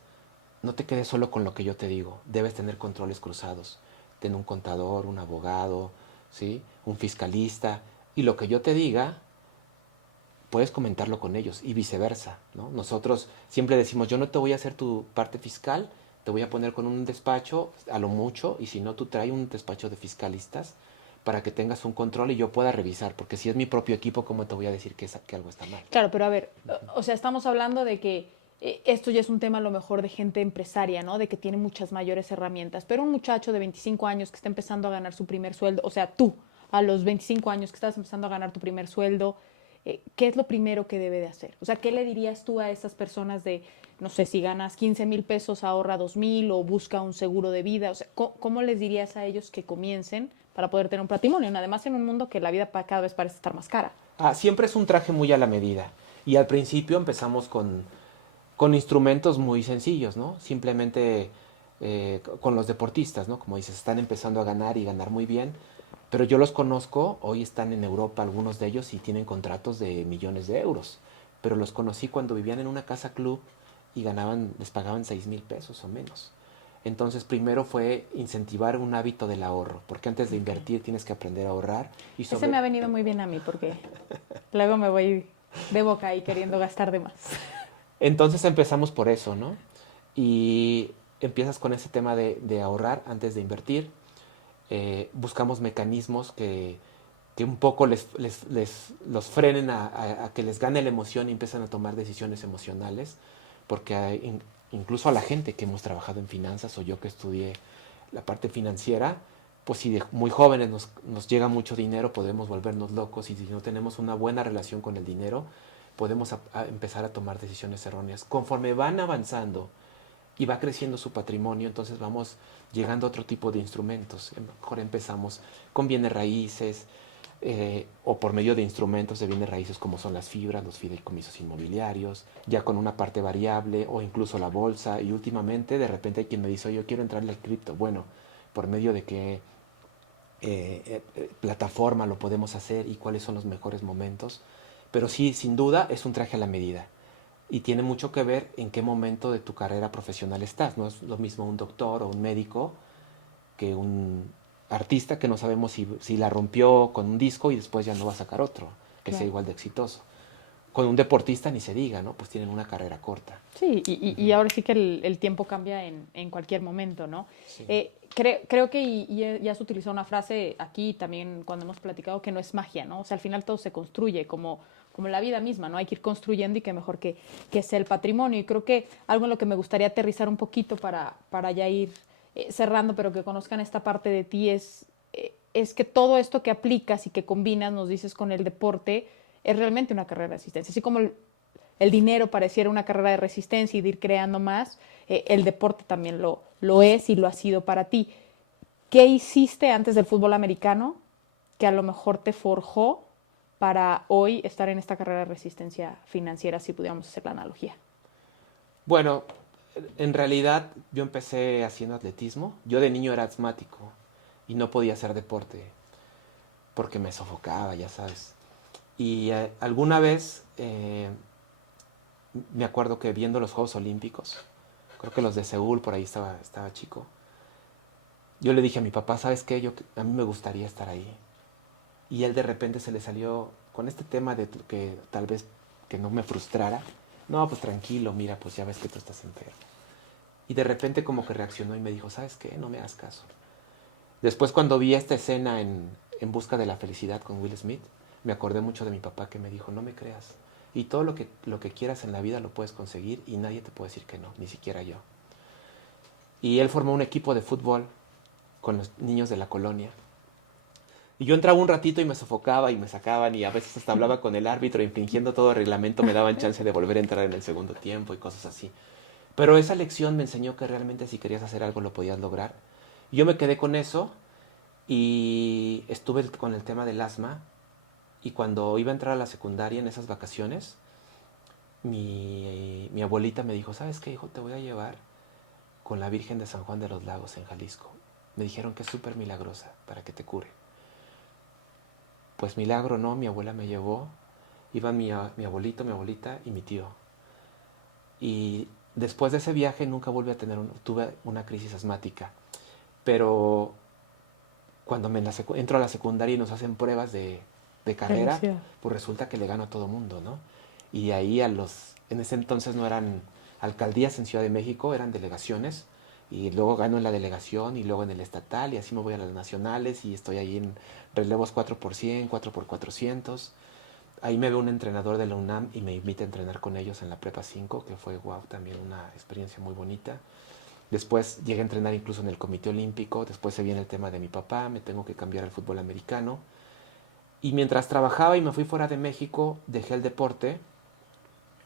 no te quedes solo con lo que yo te digo, debes tener controles cruzados. Ten un contador, un abogado, ¿sí?, un fiscalista, y lo que yo te diga, puedes comentarlo con ellos y viceversa, ¿no? Nosotros siempre decimos, yo no te voy a hacer tu parte fiscal, te voy a poner con un despacho a lo mucho, y si no, tú trae un despacho de fiscalistas para que tengas un control y yo pueda revisar, porque si es mi propio equipo, ¿cómo te voy a decir que algo está mal? Claro, pero a ver, o sea, estamos hablando de que esto ya es un tema a lo mejor de gente empresaria, ¿no? De que tiene muchas mayores herramientas, pero un muchacho de 25 años que está empezando a ganar su primer sueldo, o sea, tú, a los 25 años que estás empezando a ganar tu primer sueldo, ¿qué es lo primero que debe de hacer? O sea, ¿qué le dirías tú a esas personas de, no sé, si ganas 15,000 pesos, ahorra 2,000 o busca un seguro de vida? O sea, ¿cómo les dirías a ellos que comiencen para poder tener un patrimonio? Además, en un mundo que la vida cada vez parece estar más cara. Siempre es un traje muy a la medida. Y al principio empezamos con instrumentos muy sencillos, ¿no? Simplemente con los deportistas, ¿no? Como dices, están empezando a ganar y ganar muy bien. Pero yo los conozco, hoy están en Europa algunos de ellos y tienen contratos de millones de euros. Pero los conocí cuando vivían en una casa club y les pagaban 6,000 pesos o menos. Entonces primero fue incentivar un hábito del ahorro, porque antes de invertir tienes que aprender a ahorrar. Ese me ha venido muy bien a mí, porque luego me voy de boca ahí queriendo gastar de más. Entonces empezamos por eso, ¿no? Y empiezas con ese tema de ahorrar antes de invertir. Buscamos mecanismos que un poco los frenen a que les gane la emoción y empiezan a tomar decisiones emocionales, porque incluso a la gente que hemos trabajado en finanzas, o yo que estudié la parte financiera, pues si de muy jóvenes nos llega mucho dinero, podemos volvernos locos, y si no tenemos una buena relación con el dinero, podemos empezar a tomar decisiones erróneas. Conforme van avanzando y va creciendo su patrimonio, entonces vamos llegando a otro tipo de instrumentos. Mejor empezamos con bienes raíces, o por medio de instrumentos de bienes raíces como son las fibras, los fideicomisos inmobiliarios, ya con una parte variable o incluso la bolsa. Y últimamente de repente hay quien me dice, oye, yo quiero entrarle al cripto. Bueno, ¿por medio de qué plataforma lo podemos hacer y cuáles son los mejores momentos? Pero sí, sin duda, es un traje a la medida. y tiene mucho que ver en qué momento de tu carrera profesional estás. No es lo mismo un doctor o un médico que un artista que no sabemos si la rompió con un disco y después ya no va a sacar otro, que sea igual de exitoso. Con un deportista ni se diga, ¿no? Pues tienen una carrera corta. Sí, y ahora sí que el tiempo cambia en cualquier momento, ¿no? Sí. Creo que ya has utilizado una frase aquí también cuando hemos platicado que no es magia, ¿no? O sea, al final todo se construye como la vida misma, ¿no? Hay que ir construyendo y que mejor que sea el patrimonio. Y creo que algo en lo que me gustaría aterrizar un poquito para ya ir cerrando, pero que conozcan esta parte de ti es que todo esto que aplicas y que combinas, nos dices, con el deporte, es realmente una carrera de resistencia. Así como el dinero pareciera una carrera de resistencia y de ir creando más, el deporte también lo es y lo ha sido para ti. ¿Qué hiciste antes del fútbol americano que a lo mejor te forjó para hoy estar en esta carrera de resistencia financiera, si pudiéramos hacer la analogía? Bueno, en realidad yo empecé haciendo atletismo. Yo de niño era asmático y no podía hacer deporte porque me sofocaba, ya sabes. Y alguna vez me acuerdo que viendo los Juegos Olímpicos, creo que los de Seúl, por ahí estaba chico, yo le dije a mi papá, ¿sabes qué? A mí me gustaría estar ahí. Y él de repente se le salió con este tema de que tal vez que no me frustrara. No, pues tranquilo, mira, pues ya ves que tú estás enfermo. Y de repente como que reaccionó y me dijo, ¿sabes qué? No me hagas caso. Después cuando vi esta escena en Busca de la Felicidad con Will Smith, me acordé mucho de mi papá que me dijo, no me creas. Y todo lo que quieras en la vida lo puedes conseguir y nadie te puede decir que no, ni siquiera yo. Y él formó un equipo de fútbol con los niños de la colonia. Y yo entraba un ratito y me sofocaba y me sacaban y a veces hasta hablaba con el árbitro y fingiendo todo el reglamento me daban chance de volver a entrar en el segundo tiempo y cosas así. Pero esa lección me enseñó que realmente si querías hacer algo lo podías lograr. Y yo me quedé con eso y estuve con el tema del asma. Y cuando iba a entrar a la secundaria en esas vacaciones, mi abuelita me dijo, ¿sabes qué, hijo? Te voy a llevar con la Virgen de San Juan de los Lagos en Jalisco. Me dijeron que es súper milagrosa para que te cure. Pues milagro no, mi abuela me llevó. Iban mi abuelito, mi abuelita y mi tío. Y después de ese viaje nunca volví a tuve una crisis asmática. Pero cuando entro a la secundaria y nos hacen pruebas de carrera, pues resulta que le gano a todo mundo, ¿no? Y ahí en ese entonces no eran alcaldías en Ciudad de México, eran delegaciones, y luego gano en la delegación y luego en el estatal, y así me voy a las nacionales y estoy ahí en relevos 4x100, 4x400. Ahí me ve un entrenador de la UNAM y me invita a entrenar con ellos en la Prepa 5, que fue también una experiencia muy bonita. Después llegué a entrenar incluso en el Comité Olímpico, después se viene el tema de mi papá, me tengo que cambiar al fútbol americano. Y mientras trabajaba y me fui fuera de México, dejé el deporte.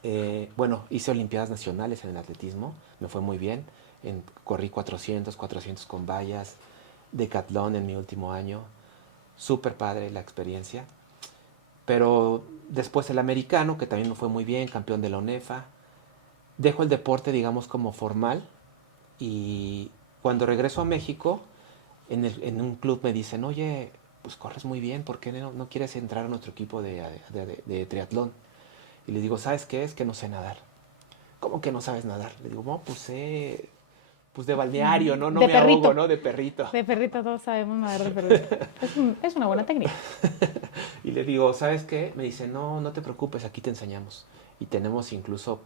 Hice Olimpiadas Nacionales en el atletismo, me fue muy bien. Corrí 400 con vallas, decatlón en mi último año. Súper padre la experiencia. Pero después el americano, que también me fue muy bien, campeón de la ONEFA. Dejo el deporte, digamos, como formal. Y cuando regreso a México, en un club me dicen, oye, pues corres muy bien, ¿por qué no quieres entrar a nuestro equipo de triatlón? Y le digo, ¿sabes qué? Es que no sé nadar. ¿Cómo que no sabes nadar? Le digo, no, pues de balneario, ¿no? No de me perrito. ahogo, ¿no? De perrito. De perrito, todos sabemos nadar de perrito. Es una buena técnica. Y le digo, ¿sabes qué? Me dice, no te preocupes, aquí te enseñamos. Y tenemos incluso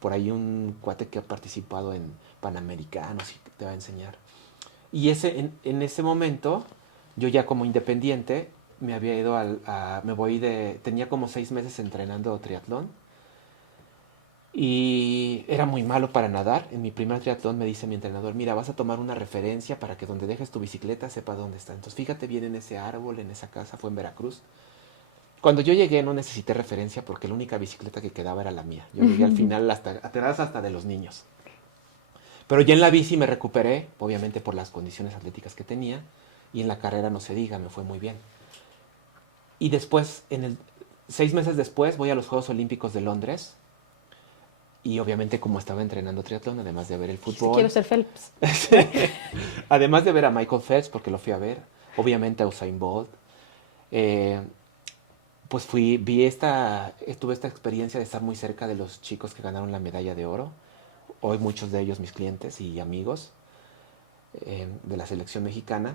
por ahí un cuate que ha participado en Panamericanos y te va a enseñar. Y en ese momento, yo ya como independiente, me había ido tenía como 6 meses entrenando triatlón. Y era muy malo para nadar. En mi primer triatlón me dice mi entrenador, mira, vas a tomar una referencia para que donde dejes tu bicicleta sepa dónde está. Entonces fíjate bien en ese árbol, en esa casa, fue en Veracruz. Cuando yo llegué no necesité referencia porque la única bicicleta que quedaba era la mía. Yo llegué al final atrás hasta de los niños. Pero ya en la bici me recuperé, obviamente por las condiciones atléticas que tenía, y en la carrera no se diga, me fue muy bien. Y después, 6 meses después, voy a los Juegos Olímpicos de Londres. Y obviamente como estaba entrenando triatlón, además de ver el fútbol. Quiero ser Phelps. Además de ver a Michael Phelps, porque lo fui a ver. Obviamente a Usain Bolt. pues tuve esta experiencia de estar muy cerca de los chicos que ganaron la medalla de oro. Hoy muchos de ellos mis clientes y amigos de la selección mexicana.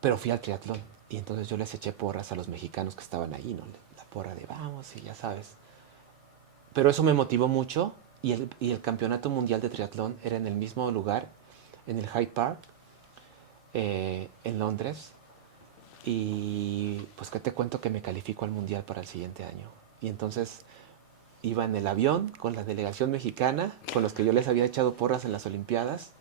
Pero fui al triatlón y entonces yo les eché porras a los mexicanos que estaban ahí, ¿no? La porra de vamos y ya sabes. Pero eso me motivó mucho y el campeonato mundial de triatlón era en el mismo lugar, en el Hyde Park, en Londres. Y pues que te cuento que me califico al mundial para el siguiente año. Y entonces iba en el avión con la delegación mexicana, con los que yo les había echado porras en las Olimpiadas.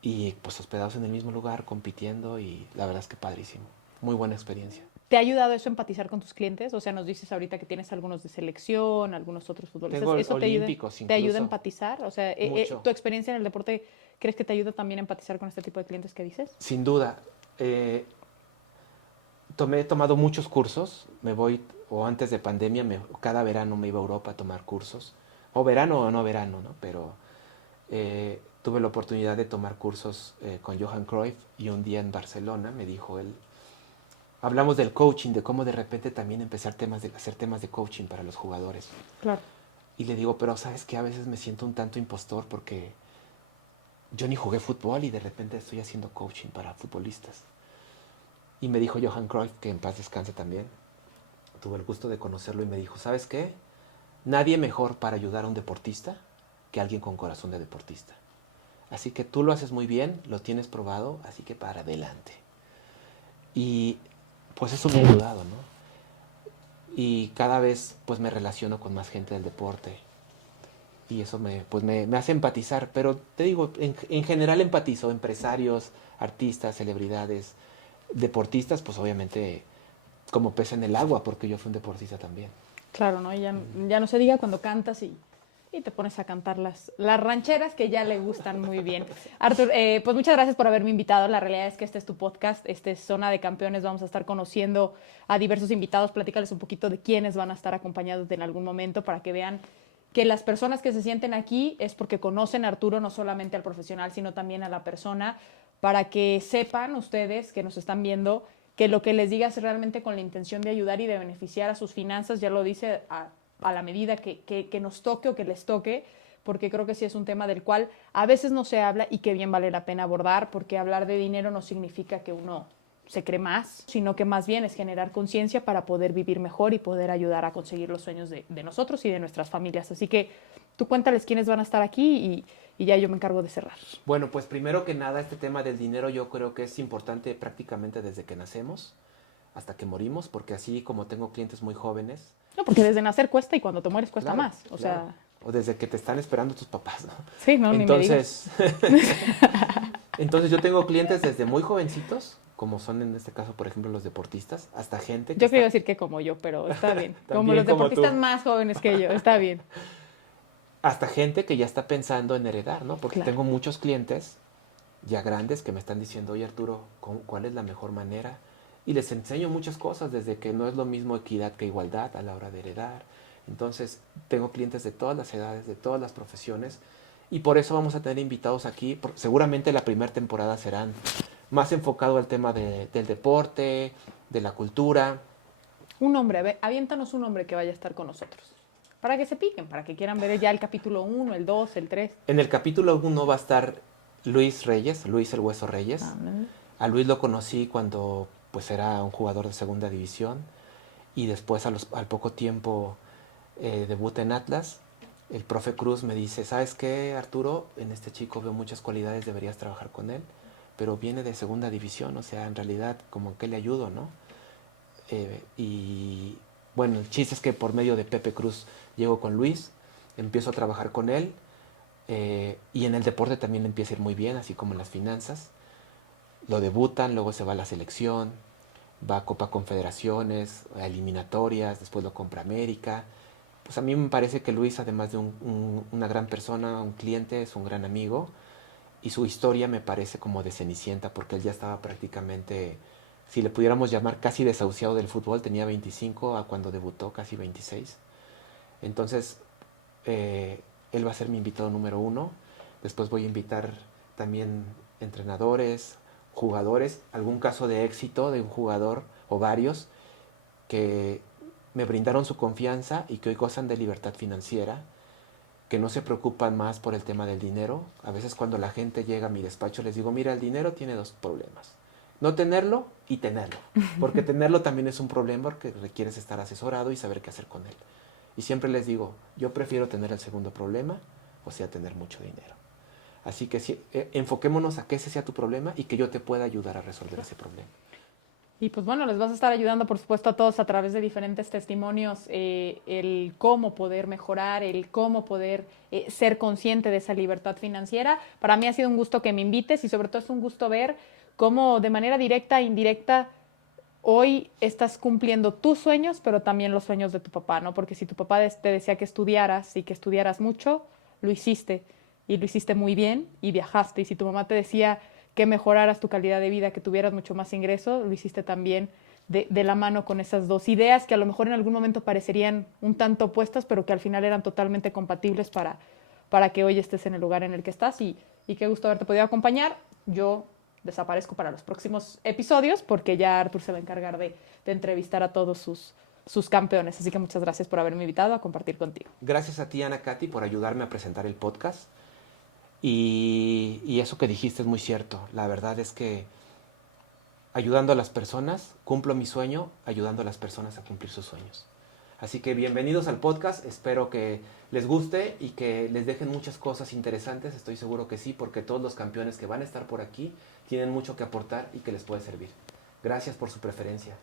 Y pues hospedados en el mismo lugar, compitiendo y la verdad es que padrísimo. Muy buena experiencia. ¿Te ha ayudado eso a empatizar con tus clientes? O sea, nos dices ahorita que tienes algunos de selección, algunos otros futbolistas. Tengo ¿Eso olímpicos te ayuda a incluso. empatizar? O sea, Mucho. ¿tu experiencia en el deporte crees que te ayuda también a empatizar con este tipo de clientes que dices? Sin duda. He tomado muchos cursos. O antes de pandemia, cada verano me iba a Europa a tomar cursos. O verano o no verano, ¿no? Pero tuve la oportunidad de tomar cursos con Johan Cruyff y un día en Barcelona me dijo él, hablamos del coaching, de cómo de repente también empezar hacer temas de coaching para los jugadores. Claro. Y le digo, pero ¿sabes qué? A veces me siento un tanto impostor porque yo ni jugué fútbol y de repente estoy haciendo coaching para futbolistas. Y me dijo Johan Cruyff, que en paz descanse también, tuve el gusto de conocerlo y me dijo, ¿sabes qué? Nadie mejor para ayudar a un deportista que alguien con corazón de deportista. Así que tú lo haces muy bien, lo tienes probado, así que para adelante. Y pues eso me ha ayudado, ¿no? Y cada vez pues me relaciono con más gente del deporte. Y eso me hace empatizar. Pero te digo, en general empatizo. Empresarios, artistas, celebridades, deportistas, pues obviamente como pez en el agua, porque yo fui un deportista también. Claro, ¿no? Ya no se diga cuando cantas y te pones a cantar las rancheras que ya le gustan muy bien. Artur, pues muchas gracias por haberme invitado. La realidad es que este es tu podcast, este es Zona de Campeones. Vamos a estar conociendo a diversos invitados. Platícales un poquito de quiénes van a estar acompañados en algún momento para que vean que las personas que se sienten aquí es porque conocen a Arturo, no solamente al profesional, sino también a la persona, para que sepan ustedes que nos están viendo que lo que les digas es realmente con la intención de ayudar y de beneficiar a sus finanzas, ya lo dice, a la medida que nos toque o que les toque, porque creo que sí es un tema del cual a veces no se habla y que bien vale la pena abordar, porque hablar de dinero no significa que uno se cree más, sino que más bien es generar conciencia para poder vivir mejor y poder ayudar a conseguir los sueños de nosotros y de nuestras familias. Así que tú cuéntales quiénes van a estar aquí y ya yo me encargo de cerrar. Bueno, pues primero que nada, este tema del dinero yo creo que es importante prácticamente desde que nacemos hasta que morimos, porque así como tengo clientes muy jóvenes. No, porque desde nacer cuesta y cuando te mueres cuesta Claro, más. O claro. sea, O desde que te están esperando tus papás, ¿no? sí, no, ni me digas. Entonces yo tengo clientes desde muy jovencitos, como son en este caso, por ejemplo, los deportistas, hasta gente que Yo quería decir que como yo, pero está bien. Como los como deportistas tú. más jóvenes que yo, está bien. Hasta gente que ya está pensando en heredar, ¿no? Porque Claro. tengo muchos clientes ya grandes que me están diciendo, oye Arturo, ¿cuál es la mejor manera? Y les enseño muchas cosas, desde que no es lo mismo equidad que igualdad a la hora de heredar. Entonces, tengo clientes de todas las edades, de todas las profesiones, y por eso vamos a tener invitados aquí. Seguramente la primera temporada serán más enfocado al tema del deporte, de la cultura. Un hombre, a ver, aviéntanos un hombre que vaya a estar con nosotros. Para que se piquen, para que quieran ver ya el capítulo 1, el 2, el 3. En el capítulo 1 va a estar Luis Reyes, Luis el Hueso Reyes. A Luis lo conocí cuando pues era un jugador de segunda división y después al poco tiempo debuta en Atlas. El profe Cruz me dice, ¿sabes qué, Arturo? En este chico veo muchas cualidades, deberías trabajar con él, pero viene de segunda división, o sea, en realidad, como que le ayudo, ¿no? Y bueno, el chiste es que por medio de Pepe Cruz llego con Luis, empiezo a trabajar con él, y en el deporte también empieza a ir muy bien, así como en las finanzas. Lo debutan, luego se va a la selección, va a Copa Confederaciones, a eliminatorias, después lo compra América. Pues a mí me parece que Luis, además de una gran persona, un cliente, es un gran amigo. Y su historia me parece como de Cenicienta, porque él ya estaba prácticamente, si le pudiéramos llamar, casi desahuciado del fútbol. Tenía 25 a cuando debutó, casi 26. Entonces, él va a ser mi invitado número 1. Después voy a invitar también entrenadores, jugadores, algún caso de éxito de un jugador o varios que me brindaron su confianza y que hoy gozan de libertad financiera, que no se preocupan más por el tema del dinero. A veces cuando la gente llega a mi despacho les digo, mira, el dinero tiene dos problemas. No tenerlo y tenerlo. Porque tenerlo también es un problema porque requieres estar asesorado y saber qué hacer con él. Y siempre les digo, yo prefiero tener el segundo problema, o sea, tener mucho dinero. Así que enfoquémonos a que ese sea tu problema y que yo te pueda ayudar a resolver ese problema. Y pues bueno, les vas a estar ayudando, por supuesto, a todos a través de diferentes testimonios, el cómo poder mejorar, el cómo poder ser consciente de esa libertad financiera. Para mí ha sido un gusto que me invites y sobre todo es un gusto ver cómo de manera directa e indirecta hoy estás cumpliendo tus sueños, pero también los sueños de tu papá, ¿no? Porque si tu papá te decía que estudiaras y que estudiaras mucho, lo hiciste y lo hiciste muy bien y viajaste. Y si tu mamá te decía que mejoraras tu calidad de vida, que tuvieras mucho más ingreso, lo hiciste también de la mano con esas dos ideas que a lo mejor en algún momento parecerían un tanto opuestas, pero que al final eran totalmente compatibles para que hoy estés en el lugar en el que estás. Y qué gusto haberte podido acompañar. Yo desaparezco para los próximos episodios porque ya Artur se va a encargar de entrevistar a todos sus campeones. Así que muchas gracias por haberme invitado a compartir contigo. Gracias a ti, Ana Katy, por ayudarme a presentar el podcast. Y eso que dijiste es muy cierto. La verdad es que ayudando a las personas, cumplo mi sueño, ayudando a las personas a cumplir sus sueños. Así que bienvenidos al podcast, espero que les guste y que les dejen muchas cosas interesantes, estoy seguro que sí, porque todos los campeones que van a estar por aquí tienen mucho que aportar y que les puede servir. Gracias por su preferencia.